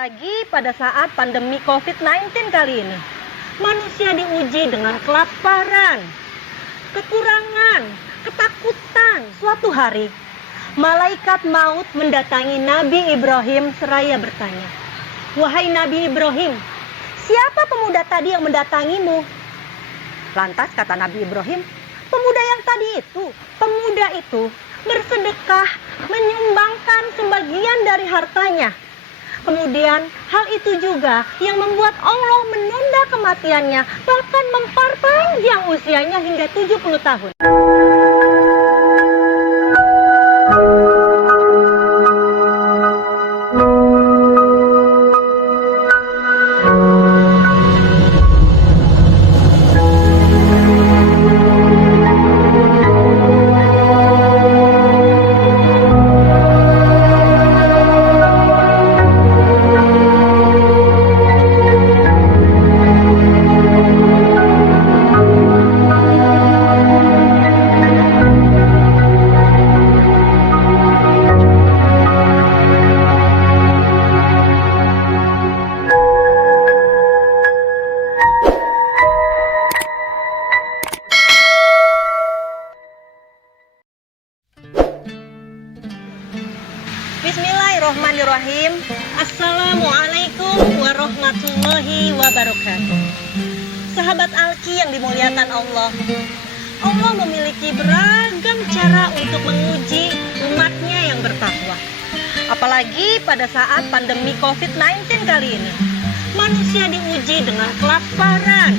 Apalagi pada saat pandemi COVID-19 kali ini. Manusia diuji dengan kelaparan, kekurangan, ketakutan. Suatu hari, malaikat maut mendatangi Nabi Ibrahim seraya bertanya, "Wahai Nabi Ibrahim, siapa pemuda tadi yang mendatangimu?" Lantas kata Nabi Ibrahim, pemuda itu bersedekah, menyumbangkan sebagian dari hartanya. Kemudian hal itu juga yang membuat Allah menunda kematiannya, bahkan memperpanjang usianya hingga 70 tahun. Bismillahirrahmanirrahim. Assalamualaikum warahmatullahi wabarakatuh. Sahabat Alki yang dimuliakan Allah, Allah memiliki beragam cara untuk menguji umatnya yang bertakwa. Apalagi pada saat pandemi COVID-19 kali ini, manusia diuji dengan kelaparan,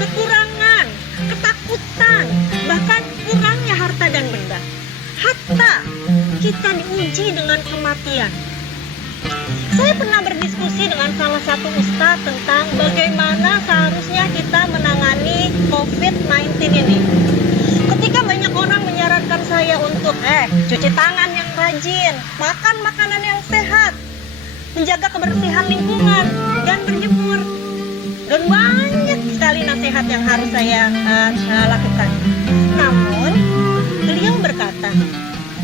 kekurangan, ketakutan, bahkan kurangnya harta dan benda. Hatta kita diuji dengan kematian. Saya pernah berdiskusi dengan salah satu ustadz tentang bagaimana seharusnya kita menangani COVID-19 ini. Ketika banyak orang menyarankan saya untuk cuci tangan yang rajin, makan makanan yang sehat, menjaga kebersihan lingkungan, dan berjemur. Dan banyak sekali nasihat yang harus saya lakukan. Namun, beliau berkata,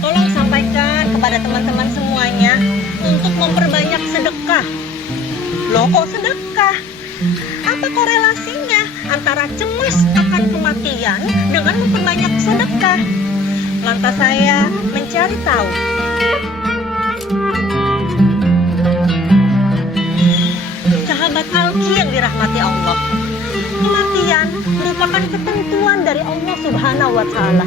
tolong sampaikan kepada teman-teman semuanya untuk memperbanyak sedekah. Loh, kok sedekah? Apa korelasinya antara cemas akan kematian dengan memperbanyak sedekah? Lantas saya mencari tahu. Sahabat Alki yang dirahmati Allah, kematian merupakan ketentuan dari Allah Subhanahu wa Ta'ala.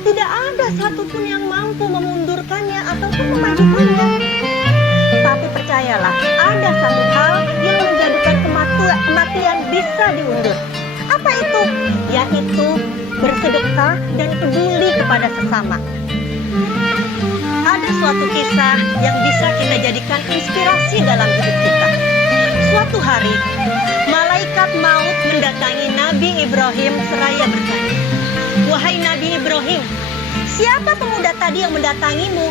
Tidak ada satupun yang mampu memundurkannya ataupun memajukannya. Tapi percayalah, ada satu hal yang menjadikan kematian bisa diundur. Apa itu? Yaitu bersedekah dan peduli kepada sesama. Ada suatu kisah yang bisa kita jadikan inspirasi dalam hidup kita. Suatu hari, malaikat maut mendatangi Nabi Ibrahim seraya bertanya, "Wahai Nabi Ibrahim, siapa pemuda tadi yang mendatangimu?"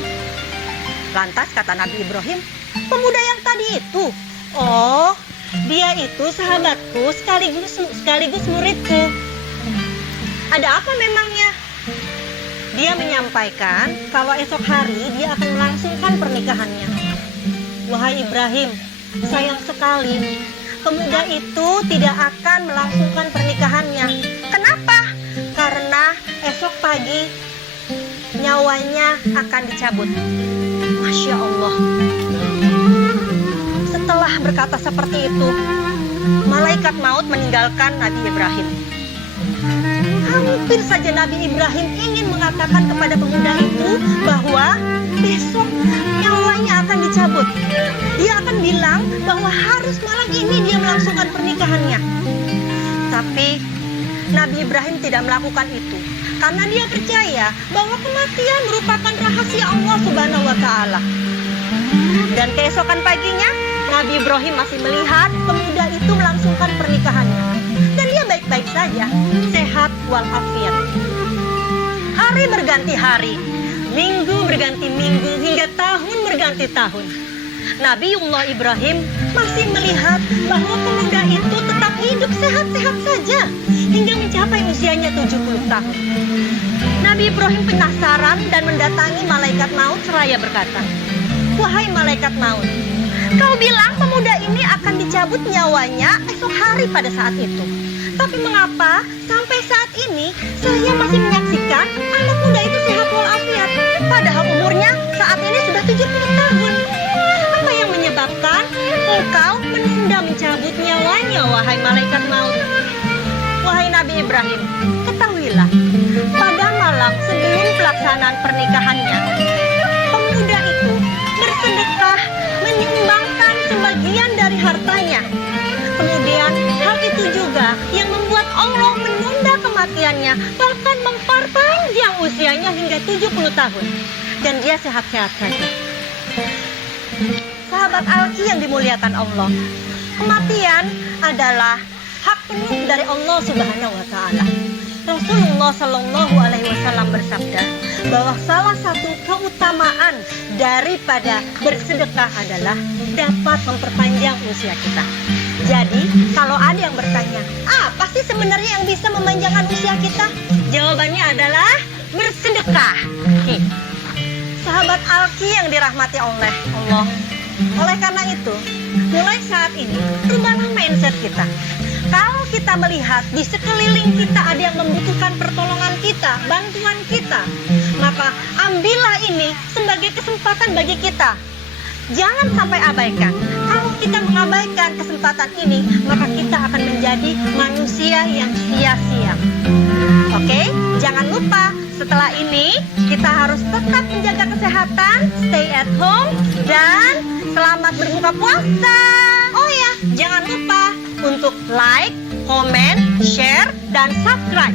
Lantas kata Nabi Ibrahim, pemuda yang tadi itu? Oh, dia itu sahabatku sekaligus muridku. Ada apa memangnya? Dia menyampaikan kalau esok hari dia akan melangsungkan pernikahannya. Wahai Ibrahim, sayang sekali, pemuda itu tidak akan melangsungkan pernikahannya. Kenapa? Karena esok pagi nyawanya akan dicabut. Masya Allah. Setelah berkata seperti itu, malaikat maut meninggalkan Nabi Ibrahim. Hampir saja Nabi Ibrahim ingin mengatakan kepada pemuda itu bahwa besok nyawanya akan dicabut. Dia akan bilang bahwa harus malam ini dia melangsungkan pernikahannya. Tapi Nabi Ibrahim tidak melakukan itu karena dia percaya bahwa kematian merupakan rahasia Allah Subhanahu wa Ta'ala. Dan keesokan paginya, Nabi Ibrahim masih melihat pemuda itu melangsungkan pernikahannya. Dan dia baik-baik saja, sehat walafiat. Hari berganti hari, minggu berganti minggu, hingga tahun berganti tahun. Nabiullah Ibrahim masih melihat bahwa pemuda itu tetap hidup sehat-sehat saja hingga mencapai usianya 70 tahun. Nabi Ibrahim penasaran dan mendatangi malaikat maut seraya berkata, "Wahai malaikat maut, Kau bilang pemuda ini akan dicabut nyawanya esok hari pada saat itu. Tapi mengapa sampai saat ini saya masih menyaksikan anak muda itu sehat walafiat, padahal umurnya saat ini sudah 70 tahun? Apa yang menyebabkan engkau menunda mencabut nyawanya, wahai malaikat maut? Wahai Nabi Ibrahim, ketahuilah, pada malam sebelum pelaksanaan pernikahannya, pemuda itu bersedekah menyumbangkan sebagian dari hartanya. Kemudian hal itu juga yang membuat Allah menunda kematiannya, bahkan memperpanjang usianya hingga 70 tahun. Dan dia sehat-sehat saja. Sahabat Alki yang dimuliakan Allah, kematian adalah hak penuh dari Allah Subhanahu wa Ta'ala. Rasulullah Shallallahu Alaihi Wasallam bersabda bahwa salah satu keutamaan daripada bersedekah adalah dapat memperpanjang usia kita. Jadi, kalau ada yang bertanya, apa sih sebenarnya yang bisa memanjangkan usia kita? Jawabannya adalah bersedekah. Sahabat Alki yang dirahmati oleh Allah. Oleh karena itu, mulai saat ini, rubahlah mindset kita. Kalau kita melihat di sekeliling kita ada yang membutuhkan pertolongan kita, bantuan kita, maka ambillah ini sebagai kesempatan bagi kita. Jangan sampai abaikan. Kalau kita mengabaikan kesempatan ini, maka kita akan menjadi manusia yang sia-sia. Oke, jangan lupa setelah ini kita harus tetap menjaga kesehatan, stay at home, dan selamat berbuka puasa. Oh ya, jangan lupa untuk like, comment, share, dan subscribe.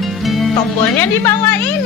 Tombolnya di bawah ini.